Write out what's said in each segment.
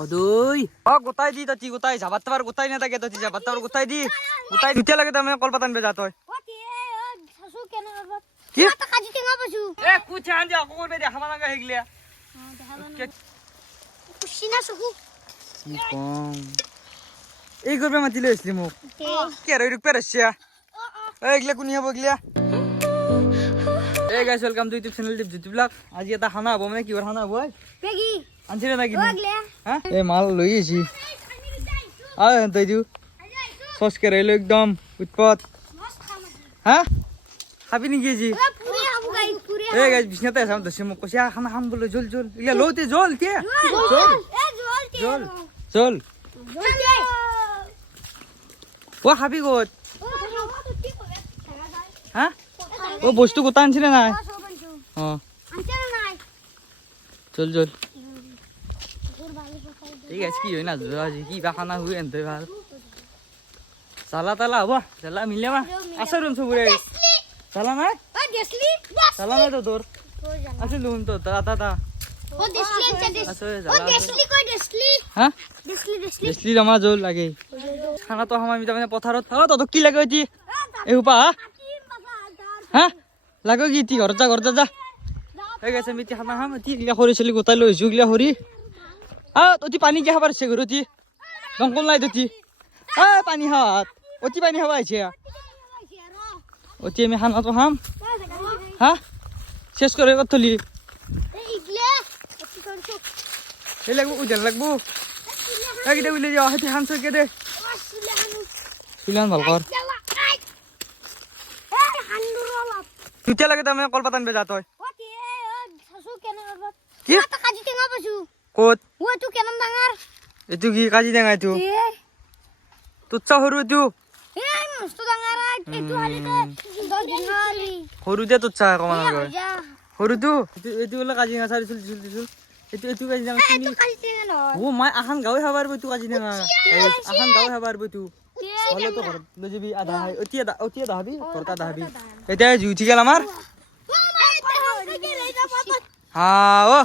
কদৈ গোটাই দি তই গোটাই যাবাত তাৰ গোটাই নাথাকে তই যাবাত তাৰ গোটাই দি গোটাই দুটা লাগে তাৰমানে কলপাত আনবে যা তই কি এ কুছা আন যা কৰবে দে হামা লাগা হেগলিয়া কি কম এই করবে মাতি লইছলি মোক কে রই রুক পেরেছিয়া এইগলা কোনি হবো গলিয়া এই guys welcome to YouTube channel tip YouTube blog আজি এটা খানা হবো মানে কিহৰ খানা হবো পেগি আনছিলে না কিনি হ্যাঁ এই মাল লই আছি আ তই দিও সস কে রইলো একদম উৎপত হ্যাঁ খাবি নি গেজি এই গাইস বিছনাতে আছাম দছে মোক কইয়া খানা খাম বলে জল জল ইলা লওতে জল কে জল জল ও খাবি গত হ্যাঁ ও বস্তু কোথা আনছিলে না ও চল চল ঠিক আছে কি হয় না আজি কি বা খানা হুই এনতে ভাল চালা তালা হব চালা মিলে মা আছে রুম সবুরে চালা নাই চালা নাই তো তোর আছে লুন তো দাদা দাদা ও দেশলি আছে ও দেশলি কই দেশলি হ্যাঁ দেশলি জমা জল লাগে খানা তো আমি মানে পথাৰত তত কি লাগে এটি এই উপা হ্যাঁ লাগে কি তি ঘর যা যা এই গেছে মিটি খানা খাম তি গিলা খৰি চলি গোটাই লৈ জু গিলা খৰি অতি পানী কি খাবার আছে ঘরতি দংকল নাই ততি পানী হাত অতি পানী খাবা আছে অতি আমি খানা তো খাম হ্যাঁ শেষ করে কতলি এই লাগবো উজান লাগবো এইটা উলে যাও হাতে হান সকে দে সুলান ভাল কর তুই লাগে তুমি কলপাত আনবে যা তই কি কত এটু কি কাজি দেঙা এটু তুচ্ছা সরু এটু সরুতে তুচ্ছা কমান সরুটো এটু বলে কাজি দেঙা চারি চুল এটু কাজি দেঙা চিনি ও মাই আখান গাঁৱে খাবাৰ বই তু কাজি দেঙা আখান গাঁৱে খাবার বই তু বলে তো ঘর লৈ যাবি আধা অতি আধা হবি ঘরটা আধা হবি এটা জুই উঠি গেল আমার হ্যাঁ ও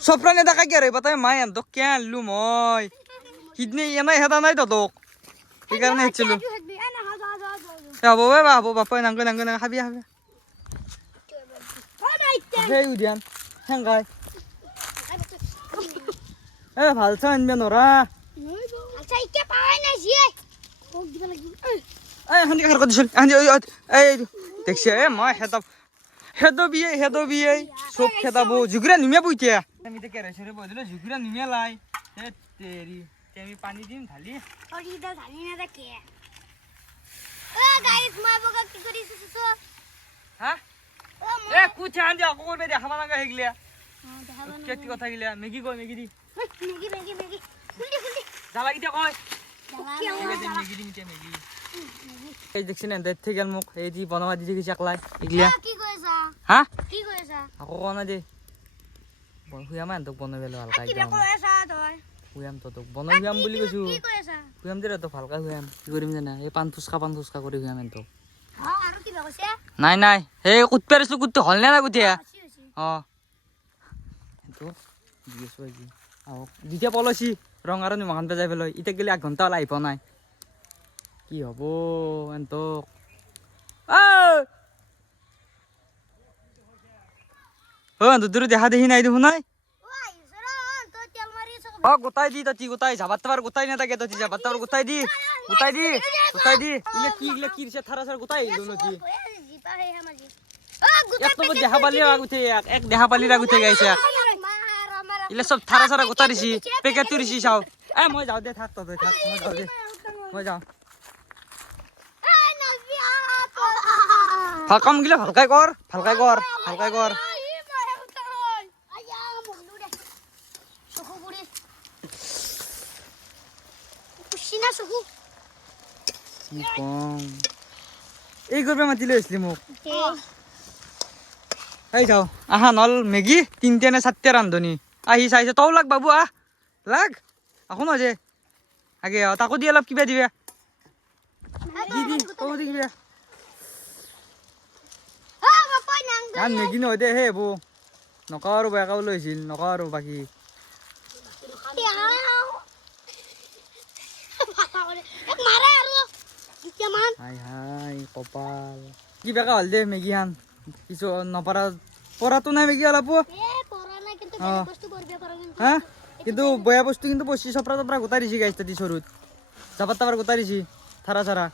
সপ্রানে দেখা কি রে বাতাই মাই আন তো কে আনলু মই কিডনি এনাই হেদা নাই তো তোক সেইকাৰণে হেছিলো হব হব বাপ নাংগৈ খাবি খাবি সেই উদিয়ান হেংগাই এ ভাল চাই আনবে নৰা এই খাৰ কৰি দিছিল এই দেখছে মই হেদ বিয়ে সব খেদাবো জুগুরা নিমে বইতে আমি তো কেরে সরে বইলো জুগুরা নিমে লাই তেরি আমি পানি দিম ঢালি ওইটা ঢালি না দেখে ও গাইস মই বগা কি করিস হ্যাঁ এ কুছা আন যা করবে দে হামা লাগা হেগলিয়া কেতি কথা গিলা ম্যাগি কই ম্যাগি দি ম্যাগি ফুলি জ্বালা কিটা কই ম্যাগি দি ম্যাগি এই দেখছেন এন্ড থেকে গেল মুখ এই দি বনাবা দি দেখি চাকলাই এগলিয়া কি কইছা হ্যাঁ কি কইছা আকো কোনা দে হুয়াম আন তো বনাবেল হালকা কি কইছা তই হুয়াম তো বনাইয়াম বুলি কইছো কি কইছা হুয়াম দে তো হালকা হুয়াম কি করিম জানা এই পান ফুসকা কৰি হুয়াম এন তো আৰু কি কইছে নাই এই কুটপেৰছু কুট হল না গুতিয়া তো দিছো আজি আও দিতে পলছি ৰং আৰু নিমখান বেজাই পেলাই ইতে গলি 1 ঘন্টা লাই প নাই কি হব এনতো দূরে দেখা দেখি নাই দেখো নাই গোটাই দি তই গোটাই যাবাত তাৰ গোটাই নাথাকে তই যাবাত তাৰ গোটাই দি ইলে কি রিছে থারা সার গোটাই দিলো নকি এক তো দেখা পালি আগুতে এক দেখা পালি আগুতে গাইছে ইলে সব থারা সারা গোটা দিছি পেকে তুরিছি চাও মই যাও দে থাক তই থাক মই যাও কাম গিলা ভালকাই কর এই করবে মাতি লইছলি মোক এই যাও আহা নল মেগি 3টে না 7টে রান্ধনি আহি চাইছে তও লাগ বাবু লাগ এখন যে আগে তাকো দি অলপ কিবা দিবে দি তও দিবে আর মেগি নয় দে হে বো নকা আৰু বেকাও লৈছিল নকা আৰু বাকি হাই হাই কপাল কি বেকা হল দে মেগি হান কিছু নপারা পড়াতো নাই মেগি অলপ হ্যাঁ কিন্তু বয়া বস্তু কিন্তু বসছি সপরা তপরা গোটাই দিছি গাইছ দি সরুত জাপার তাপার গোটাই দিছি থারা ছাড়া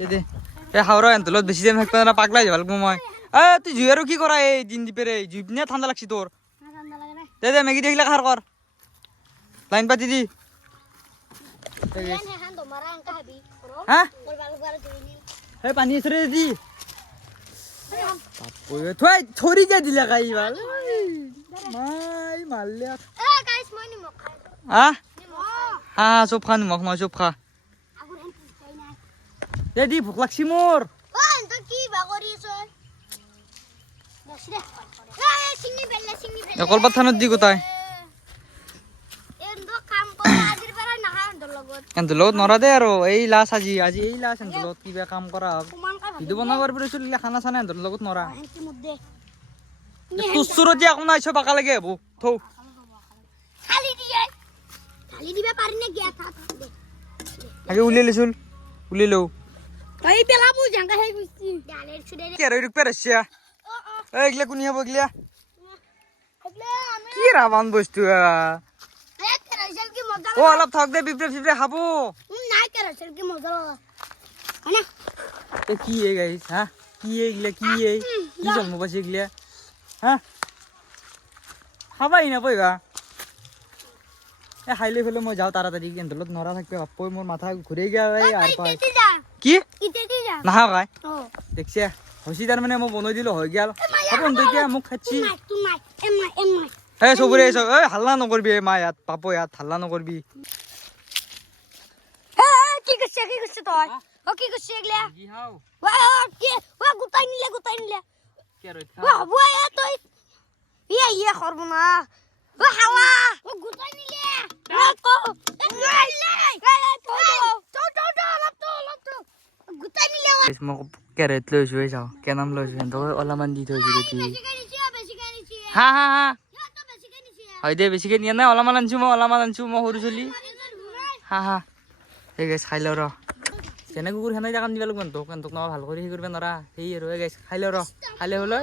এই দে এ হাওড়া এন্তলত বেশি টাইম থাকবে না পাগলাই যাবাল মই তুই জুয়ারও কি করা এই দিন দিপেরে জুইপ নিয়ে ঠান্ডা লাগছি তোর দে দে মেগি দেখলে খার কর লাইন পাতি দি হ্যাঁ এই পানি এসে দি থৈ থরি কে দিলে গাইবাল মাই মারলে হ্যাঁ হ্যাঁ চব খা নিমখ মই চব খা দে দি ভোক লাগছি মোর কলপাত থানত দি গোটাই এন্তলত নৰা দে আৰু এই লাছ আজি এই লাছ এন্তলত কিবা কাম কৰা ভিডিঅ' বনাব পাৰিব খানা চানা এন্তৰ লগত নৰা তুচুৰত দিয়া কোনো আইছ বাকা লাগে হব থৌ আগে উলিয়াই লৈছিল উলিয়াই লওঁ এইগিলা কোনি হব এইগিলা কি ৰাবান বস্তু ও অলপ থাক দে বিপরে বিপরে খাবো কি এই গাইস হ্যাঁ কি এইগুলা কি এই কি জন্ম পাইছে এগুলা হ্যাঁ খাবাই না পইবা এ খাইলে ফেলে মই যাও তাড়াতাড়ি কেন্দ্রলত নরা থাকবে বাপ্পই মোর মাথা ঘুরে গেল আর পাই কি না খাই দেখছে হসি তার মানে মই বনাই দিল হয়ে গেল আপন তুই কে মুখ খাচ্ছি এ সবরে এসো এ হাল্লা নকরবি মা ইয়াত পাপো ইয়াত হাল্লা নকরবি কি করছে তুই ও কি করছে এগুলা কি হাও কি গুতাই নিলে কে রইত তুই ইয়া করব না হাওয়া গুতাই নিলে গুতাই নিলে মই কেৰেট লৈছো এই যাও কে নাম লৈছো তো অলপমান দি থৈছো তুই হা হা হা হয় দে বেছিকে নিয়া নাই অলপমান আনছো মই সৰু চলি হা হা এই গাইছ খাই লওঁ ৰ যেনে কুকুৰ সেনে জাগান দিব লাগিব তোক নবা ভাল কৰি সেই কৰিব নোৱাৰা সেই আৰু এই গাইছ খাই লওঁ ৰ খালে হ'ল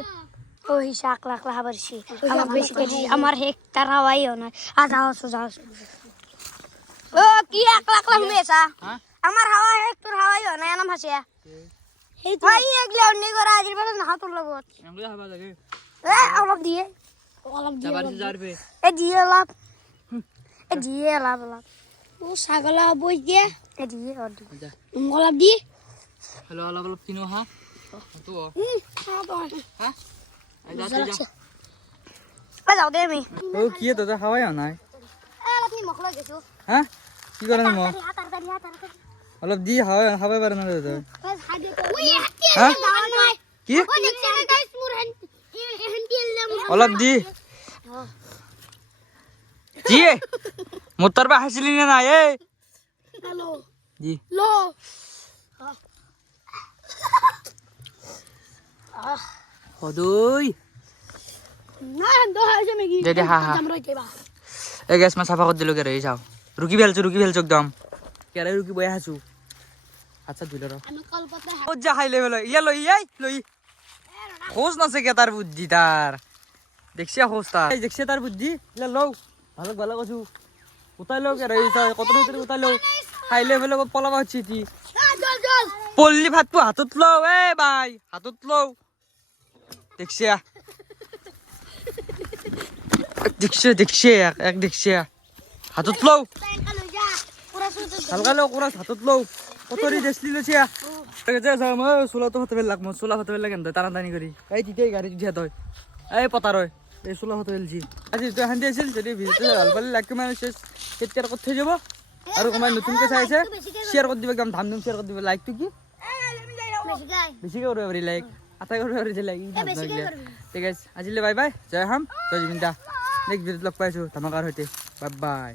ও হিসাক লাখলা হাবরছি আমার বেশি করে আমার হেক্টর হাওয়াই না যাও ও কি এক লাখলা হুমেছা আমার হাওয়া হেক্টর হাওয়াই না নাম হাসিয়া এই ভাই এগলা অন্য করে আজির বেলা না তোর লগত এমলে হাবা লাগে অলপ দিয়ে এ দিয়ে অলপ ও ছাগলা বই দিয়ে এ দিয়ে অলপ দি হ্যালো অলপ কিনো হা তো হ্যাঁ যাও দে আমি ও কি দাদা খাওয়াই নাই আপনি মখলা গেছো হ্যাঁ কি করে মই অলপ দি খাওয়াই পারে না দাদা হ্যাঁ কি অলপ দি জি মোর তোর বা হাসিলি না না এ হ্যালো জি লো হদই না দো হাসে মেগি দে হা হা জামরইতে বা এ গ্যাস মা সাফা করে দিল কে রে যাও রুকি ফেলছো একদম কে রে রুকি বই হাসু আচ্ছা দিল র আমি কলপাতা ও যা খাইলে হলো ইয়া লই খোঁজ নাছে কে তার বুদ্ধি তার দেখছিয়া খোঁজ তার দেখছিয়া তার বুদ্ধি ইলা লও ভালো কছু কোথায় লোক রে কত ভিতরে কোথায় লোক খাইলে ফেলে পলাবা হচ্ছে কি জল পল্লি ভাতটো হাতত লও এ ভাই হাতত লও দেখছিয়া দেখছে এক দেখছিয়া হাতত লও হালকা লও কুরাস হাতত লও কতরি দেশলি লছিয়া যা যা মই সোলা তো হতে লাগ মই সোলা হতে লাগেন তাড়াতাড়ি করি এই তিতেই গাড়ি উঠিয়া তই এই পতা রয় এই সোলা হতে লছি আজি তুই হান্দি আছিল যদি ভিডিও ভালপালি লাগ মানে শেষ কেতিয়াৰ কত থৈ যাব আৰু কোনোবাই নতুনকে চাইছে শেয়াৰ কৰি দিব একদম ধাম শেয়াৰ কৰি দিব লাইকটো কি বেছিকে কৰিব পাৰি লাইক আটা কৰিব পাৰি লাইক ঠিক আছে আজিলৈ বাই বাই জয় হাম জয় জুবিন দা নেক্সট ভিডিঅ'ত লগ পাইছোঁ ধামাকাৰ সৈতে বাই বাই